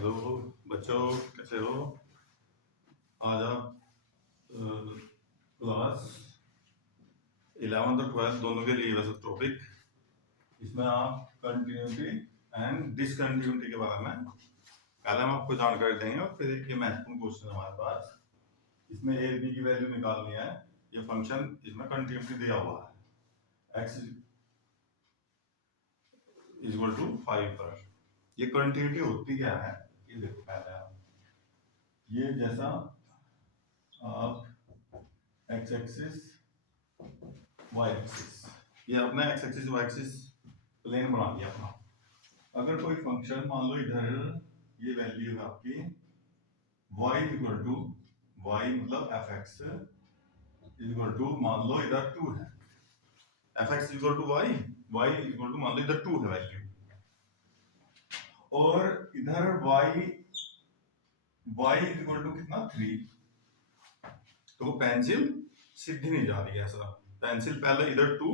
Hello बच्चों, कैसे हो? आज आप क्लास 11th और 12th दोनों के लिए वैसे टॉपिक, इसमें आप कंटिन्यूटी एंड डिसकंटिन्यूटी के बारे में पहले हम आपको जानकारी देंगे और फिर एक ये महत्वपूर्ण क्वेश्चन है हमारे पास। इसमें ए बी की वैल्यू निकालनी है। ये फंक्शन इसमें कंटिन्यूटी दिया हुआ है x इज इक्वल टू 5 पर। ये कंटिन्यूटी होती क्या है ये देखो। पहले आप ये जैसा आप एक्स एक्सिस वाई एक्सिस, ये अपना X axis Y axis plane बना दिया अपना। अगर कोई फंक्शन मान लो इधर ये वैल्यू है आपकी y इक्वल टू वाई मतलब एफ एक्स इक्वल टू मान लो इधर 2 है। F X equal to Y, Y equal to मान लो इधर 2 है वैल्यू, और इधर y इक्वल टू कितना 3। तो पेंसिल सीधी नहीं जा रही है। ऐसा पेंसिल पहले इधर 2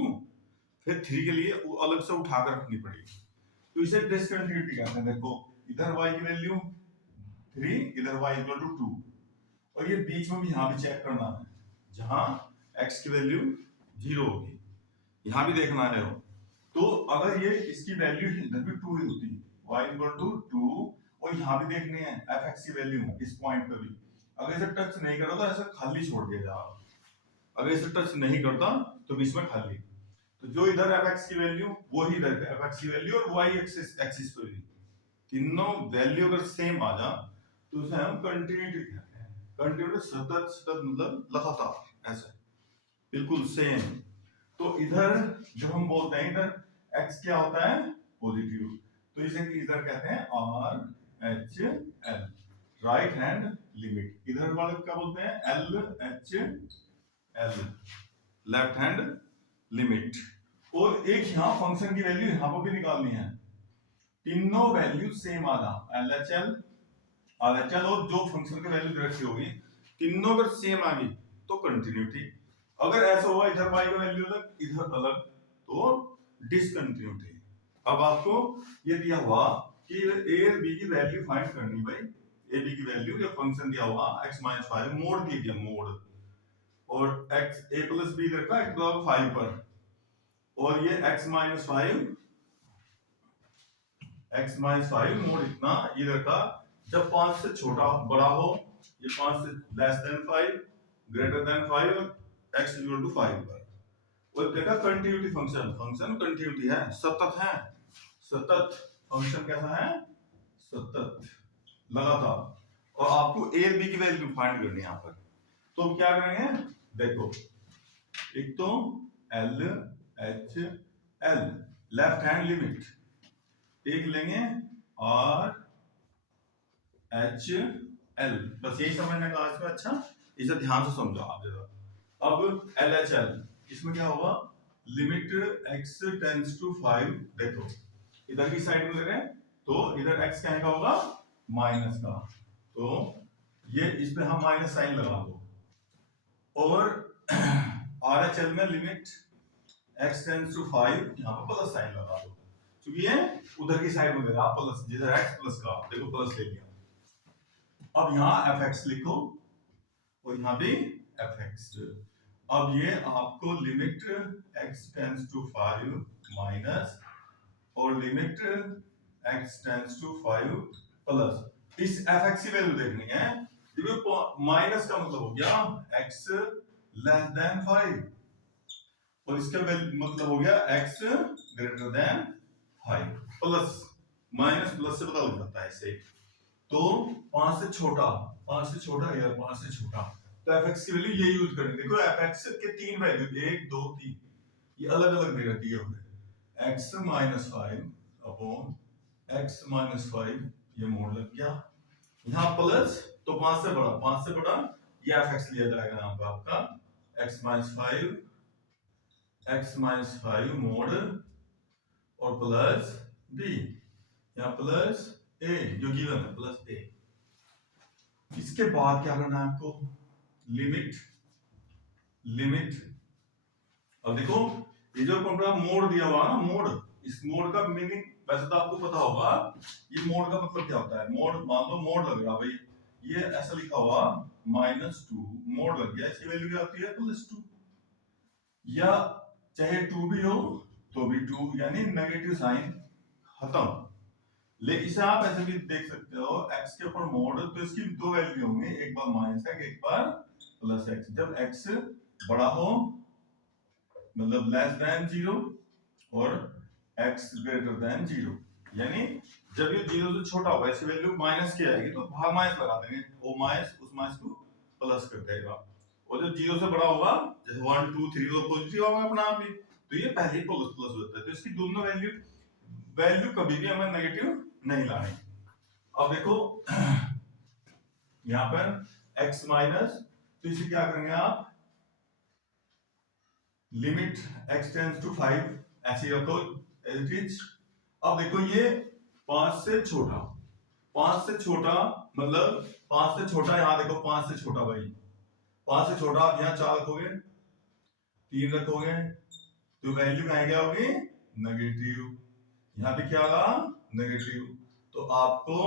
फिर 3 के लिए अलग से उठाकर रखनी पड़ी, तो इसे डिसकंटिन्यूटी कहते हैं। देखो इधर y की वैल्यू 3, इधर y इक्वल टू 2, और ये बीच में भी यहाँ भी चेक करना है जहां x की वैल्यू 0 होगी, यहाँ भी देखना है। तो अगर ये इसकी वैल्यू इधर भी 2 ही होती, y इक्वल टू 2, और यहाँ भी देखनी है fx की वैल्यू इस पॉइंट पे भी। अगर इसे टच नहीं करो तो ऐसा खाली छोड़ दिया जाओ, अगर इसे टच नहीं करता तो बीच में खाली। तो जो इधर fx की वैल्यू वो ही इधर fx की वैल्यू, और y एक्सिस पे भी तीनों वैल्यू अगर सेम आ जा तो उसे हम कंटिन्यूटी कहते हैं। कंटिन्यूटी सतत, सतत मतलब लगातार, ऐसे बिल्कुल सेम। तो इधर जो हम बोलते हैं इधर x क्या होता है पॉजिटिव, तो इसे इधर कहते हैं RHL, राइट हैंड लिमिट। इधर वाले क्या बोलते हैं LHL, लेफ्ट हैंड लिमिट। और एक यहाँ फंक्शन की वैल्यू यहाँ पर भी निकालनी है, तीनों वैल्यू सेम आना, LHL, RHL और जो फंक्शन की वैल्यू रखी होगी तीनों अगर सेम आ गई तो कंटिन्यूटी। अगर ऐसा हुआ इधर y का वैल्यू अलग इधर अलग तो डिसकंटिन्यूटी। अब आपको ये दिया हुआ कि a और b की वैल्यू फाइंड करनी भाई। a b की वैल्यू, ये फंक्शन दिया हुआ x - 5 मोड दे दिया मोड, और x a + b रखा x = 5 पर, और ये x - 5 मोड इतना ये रखा जब 5 से छोटा बड़ा हो, ये 5 से लेस देन 5 ग्रेटर देन 5 और x = 5 पर। और देखा कंटिन्यूटी फंक्शन, फंक्शन कंटिन्यूटी है, सतत है, सतत फंक्शन कैसा है सतत, लगातार। और आपको a और b की वैल्यू फाइंड करनी है यहाँ पर। तो क्या करेंगे देखो, एक तो LHL लेफ्ट हैंड लिमिट, एक लेंगे RHL, बस यही समझने का आज में। अच्छा इसे ध्यान से समझो आप जरा। अब LHL इसमें क्या होगा, लिमिट x टेंड्स टू 5। देखो इधर की साइड में ले रहे हैं तो इधर x क्या का होगा माइनस का, तो ये इस पे हम माइनस साइन लगा दो। और RHL में लिमिट x टेंड्स टू 5, यहाँ पर प्लस साइन लगा दो, क्योंकि ये उधर की साइड में ले रहा प्लस, जिधर x प्लस का, देखो प्लस ले लिया। अब यहाँ fx लिखो और यहाँ भी fx। अब ये आपको limit x tends to 5 minus और limit x tends to 5 plus, इस fx की वैल्यू देखनी है। देखो माइनस का मतलब हो गया x लेस देन 5, और इसका मतलब हो गया x greater than 5, plus minus plus से बदल जाता है इसे। तो 5 से छोटा, 5 से छोटा या 5 से छोटा, तो fx की वैल्यू ये यूज करेंगे। देखो fx के तीन वैल्यू 1 2 3 ये अलग अलग दे रखी है। x - 5 अपॉन x - 5, ये मोड लग गया। यहाँ प्लस तो 5 से बड़ा, 5 से बड़ा ये fx लिया जाएगा यहाँ पे आपका x - 5 मोड, और प्लस b, यहाँ प्लस a जो गिवन है प्लस a। इसके बाद क्या करना है आपको, लिमिट। अब देखो ये जो मोड दिया हुआ ना, मोड, इस मोड का मीनिंग वैसे तो आपको पता होगा ये मोड का मतलब क्या होता है। मोड, मान लो मोड लग रहा भाई, ये ऐसा लिखा हुआ -2 मोड लग गया, इसकी वैल्यू क्या होती है +2, या चाहे 2 भी हो तो भी 2, यानी नेगेटिव साइन खत्म। लेकिन इसे आप ऐसे भी देख सकते हो, x के ऊपर मोड, तो इसकी दो वैल्यू होंगे, एक बार -x एक बार +x। जब x बड़ा हो मतलब <0 और x < 0, यानी जब ये 0 से छोटा होगा इसकी वैल्यू माइनस की आएगी तो बाहर माइनस लगा देंगे, वो माइनस उस माइनस को प्लस कर देगा। और जब 0 से बड़ा होगा जैसे 1 2 3 तो पॉजिटिव होगा अपना आप ही, तो ये पहले ही प्लस होता है। तो इसकी दोनों वैल्यू कभी भी हमें नेगेटिव नहीं लानी। अब देखो यहां पर x माइनस, तो इसे क्या करेंगे आप, लिमिट x टेंड्स टू 5 ऐसे रखो एज इट इज। अब देखो ये 5 से छोटा, 5 से छोटा मतलब 5 से छोटा, यहां देखो 5 से छोटा भाई, 5 से छोटा आप यहाँ 4 रखोगे 3 रखोगे तो वैल्यू कहेंगे होगी नेगेटिव, यहाँ पे क्या आगा नेगेटिव। तो आपको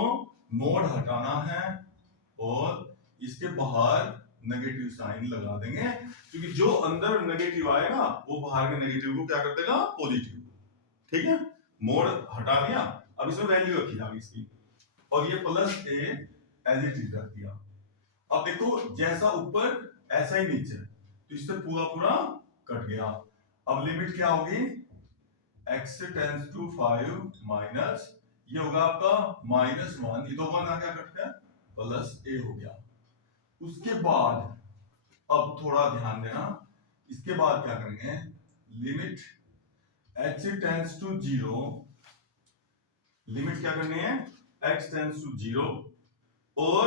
मोड हटाना है और इसके बाहर नेगेटिव साइन लगा देंगे, क्योंकि जो अंदर नेगेटिव आएगा वो बाहर के नेगेटिव को क्या कर देगा पॉजिटिव। ठीक है, मोड हटा दिया, अब इसमें वैल्यू रखी जाएगी इसकी, और ये +a एज इट इज रख दिया। अब देखो जैसा ऊपर ऐसा ही नीचे, तो इससे पूरा कट गया। अब लिमिट क्या होगी, x टेंड्स टू 5 माइनस, ये होगा आपका -1, ये दो 1 आ गया कट गया, +a हो गया। उसके बाद अब थोड़ा ध्यान देना, इसके बाद क्या करेंगे, limit h tends to 0, limit क्या करनी है x टेंड्स टू 0, और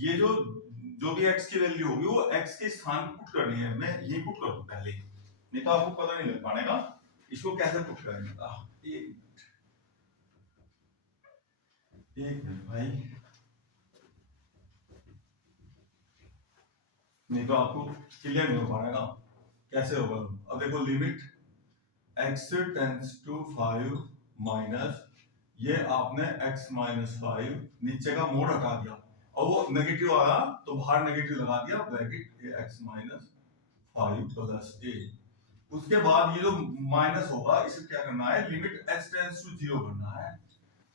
ये जो भी x की वैल्यू होगी वो x के स्थान पर पुट करनी है। मैं यही पुट कर दूं पहले, नहीं तो आपको पता नहीं लग पाएगा इसको कैसे पुट करेंगे। एक मिनट भाई, नहीं तो आपको क्लियर नहीं हो पाएगा कैसे होगा। अब देखो limit x tends to 5 minus, ये आपने x -5 नीचे का मोड हटा दिया और वो नेगेटिव आया तो बाहर नेगेटिव लगा दिया, ब्रैकेट x -5 +a। उसके बाद ये जो माइनस होगा इसे क्या करना है, लिमिट h टेंड्स टू 0 करना है,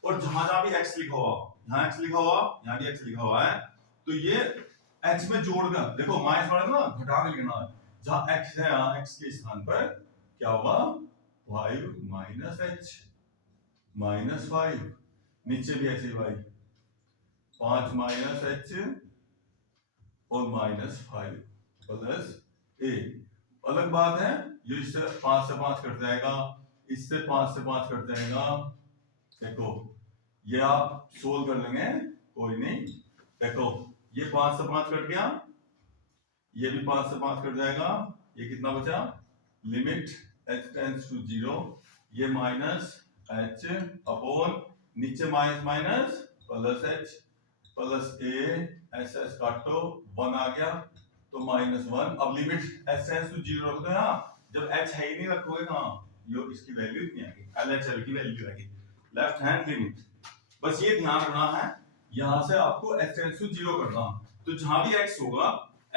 और जहां जहां भी x लिखा हुआ, यहाँ x लिखा हुआ, यहाँ भी x लिखा हुआ है, तो ये x में जोड़कर देखो माइनस वाला ना घटा के लिखना है, जहां x है यहाँ x के स्थान पर क्या होगा 5 h -5, नीचे भी ऐसे भाई 5 -h और -5 +a। अलग बात है ये इससे 5 से 5 कट जाएगा, इससे 5 से 5 कट जाएगा। देखो ये आप सोल्व कर लेंगे कोई नहीं, देखो ये 5 से 5 कट गया, ये भी 5 से 5 कट जाएगा, ये कितना बचा, लिमिट h टेंड्स टू 0, ये -h अपॉन नीचे माइनस +h +a, ऐसे काटो 1 आ गया तो -1। अब लिमिट h टेंड्स टू 0 रख दो यहाँ, जब h है ही नहीं रखोगे कहाँ, ये इसकी वैल्यू नहीं आएगी, LHL की वैल्यू आएगी, लेफ्ट हैंड लिमिट। बस ये ध्यान रखना है, यहां से आपको x टेंड्स टू 0 करना, तो जहां भी x होगा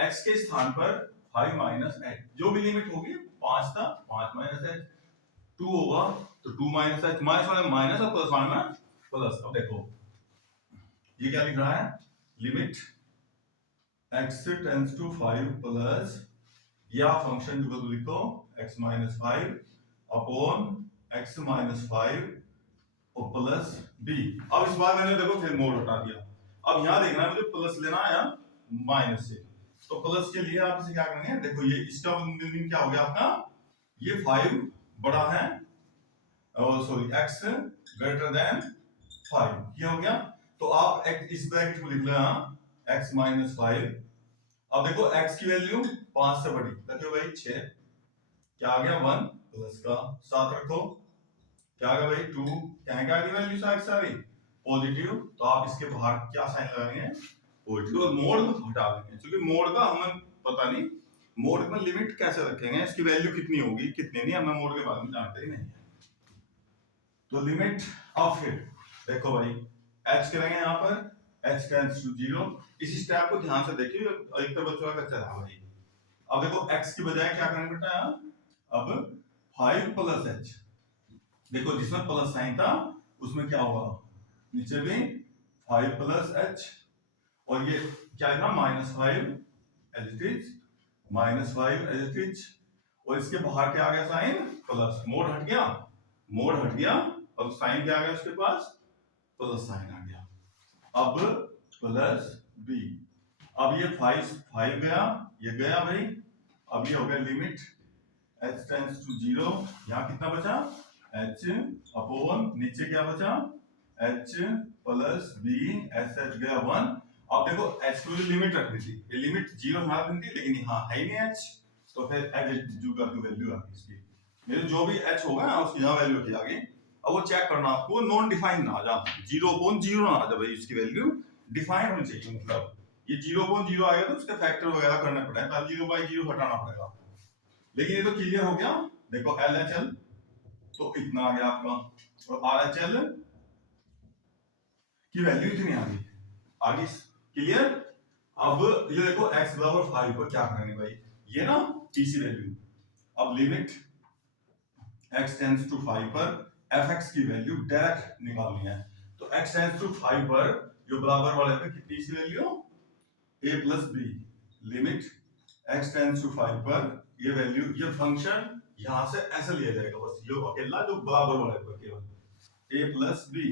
x के स्थान पर 5 -h, जो भी लिमिट होगी 5 था 5 -h, 2 होगा तो 2 -h, माइनस वाले माइनस और प्लस वाले में प्लस। अब देखो ये क्या लिख रहा है, limit x tends to 5 plus, या फंक्शन जो बदल लिखो x -5 अपॉन x -5 और प्लस b। अब इस बार मैंने देखो फिर मोड हटा दिया, अब यहाँ देखना है मुझे प्लस लेना है या माइनस से, तो प्लस के लिए आप इसे क्या करेंगे, देखो ये इसका मीनिंग क्या हो गया आपका, ये 5 बड़ा है सॉरी x ग्रेटर देन 5, ये हो गया, तो आप इस ब्रैकेट को लिख लो यहाँ x -5। अब देखो x की वैल्यू 5 से बड़ी, रखो भाई 6, क्या आ गया 1 प्लस का 7 रखो, क्या आ गया भाई 2, क्या है क्या वैल्यू सारी पॉजिटिव, तो आप इसके बाहर क्या साइन लगाएंगे पॉजिटिव, और मोड हटा देंगे, क्योंकि मोड का हमें पता नहीं, मोड में लिमिट कैसे रखेंगे, इसकी वैल्यू कितनी होगी कितनी नहीं, हमें मोड के बारे में जानते ही नहीं है। तो लिमिट ऑफ हिट देखो भाई h करेंगे यहाँ पर h टेंड्स टू 0। इस स्टेप को ध्यान से देखिए, अधिकतर बच्चों का कच्चा रहा भाई। अब देखो x की बजाय क्या करेंगे बेटा यहाँ, अब 5 प्लस h, देखो जिसमें प्लस साइन था उसमें क्या हुआ, नीचे भी 5 प्लस h, और ये क्या था -5 as it is, -5 as it is, और इसके बाहर क्या आ गया साइन प्लस, मोड हट गया, मोड हट गया, अब साइन क्या आ गया उसके पास, प्लस साइन आ गया। अब प्लस b, अब ये 5 गया, ये गया भाई, अब ये हो गया लिमिट h टेंड्स टू 0, यहाँ कितना बचा h अपॉन नीचे क्या बचा h प्लस b, h गया 1। अब देखो h की लिमिट रखनी थी, ये लिमिट 0 यहाँ रखनी थी, लेकिन यहाँ है ही नहीं h, तो फिर h जो का वैल्यू आ गई इसकी, मेरे जो भी h होगा ना उसकी यहाँ वैल्यू की आ गई। अब वो चेक करना आपको नॉन डिफाइन ना आ जा, 0.0 ना आ जा भाई, इसकी वैल्यू डिफाइन होनी चाहिए, मतलब ये 0.0 आएगा तो उसके फैक्टर वगैरह करने पड़ेगा, 0/0 हटाना पड़ेगा। लेकिन ये तो क्लियर हो गया, देखो LHL तो इतना आ गया आपका, और RHL की वैल्यू इतनी आ गई, आगे क्लियर। अब ये देखो x बराबर 5 पर क्या करेंगे भाई, ये ना इसी वैल्यू, अब लिमिट x टेंड्स टू 5 पर fx की वैल्यू डायरेक्ट निकालनी है, तो x टेंड्स टू 5 पर जो बराबर वाले पे कितनी सी value a plus b, limit x tends to 5 पर ये वैल्यू, ये फंक्शन यहां से ऐसे लिया जाएगा, बस ये अकेला जो बराबर वाले पर केवल a प्लस b।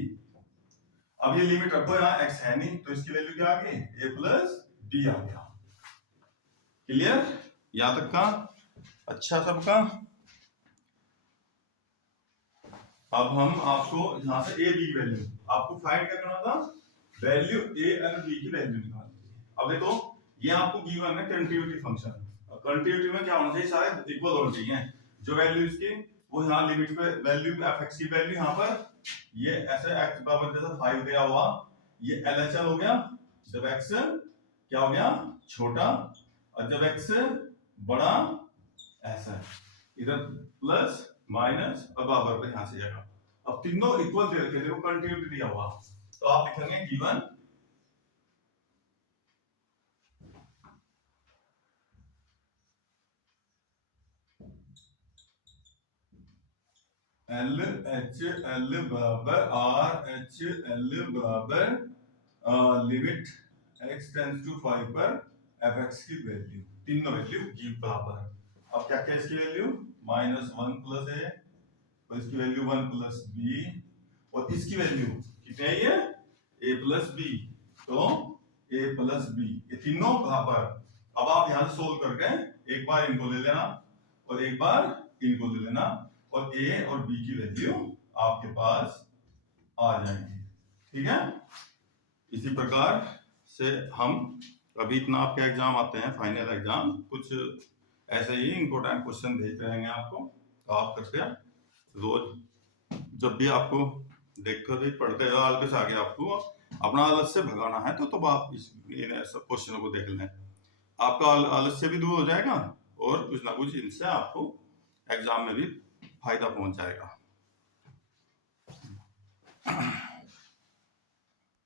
अब ये लिमिट रखो, यहाँ x है नहीं तो इसकी वैल्यू क्या आ गई, a प्लस b आ गया। क्लियर यहां तक का, अच्छा सबका। अब हम आपको यहां से a b की वैल्यू आपको फाइंड क्या करना था, वैल्यू a और b की वैल्यू निकालनी थी। अब देखो ये आपको गिवन है कंटिन्यूटी फंक्शन, कंटिन्यूटी में क्या होना चाहिए, सारे इक्वल होने चाहिए, जो वैल्यू इसकी वो यहाँ लिमिट पे वैल्यू fx की वैल्यू यहाँ पर ये ऐसे x बराबर जैसा 5 दिया हुआ, ये LHL हो गया जब x क्या हो गया छोटा, और जब x बड़ा ऐसा, इधर प्लस माइनस और बराबर पे यहाँ से जाएगा। अब तीनों इक्वल दे रखे, देखो कंटिन्यूटी दिया हुआ, तो आप लिखेंगे गिवन LHL बराबर RHL बराबर लिमिट x टेंड्स टू 5 पर fx की वैल्यू, तीनों वैल्यू गिव बराबर। अब क्या क्या इसकी वैल्यू, -1 प्लस a, और इसकी वैल्यू 1 प्लस b, और इसकी वैल्यू कितनी है ये a प्लस b, तो a प्लस b, ये तीनों बराबर। अब आप यहां से सोल्व करके एक बार इनको ले लेना और एक बार इनको ले लेना, और a और b की वैल्यू आपके पास आ जाएंगी, ठीक है। इसी प्रकार से हम अभी इतना आपके एग्जाम आते हैं, फाइनल एग्जाम, कुछ ऐसे ही इंपॉर्टेंट क्वेश्चन भेजते रहेंगे आपको, तो आप करके रोज जब भी आपको देखकर ही पढ़ते हो आलस आ गया, आपको अपना आलस से भगाना है तो आप इस सब क्वेश्चनों को देख लें, आपका आलस से भी दूर हो जाएगा, और कुछ ना कुछ इनसे आपको एग्जाम में भी फायदा पहुंच जाएगा।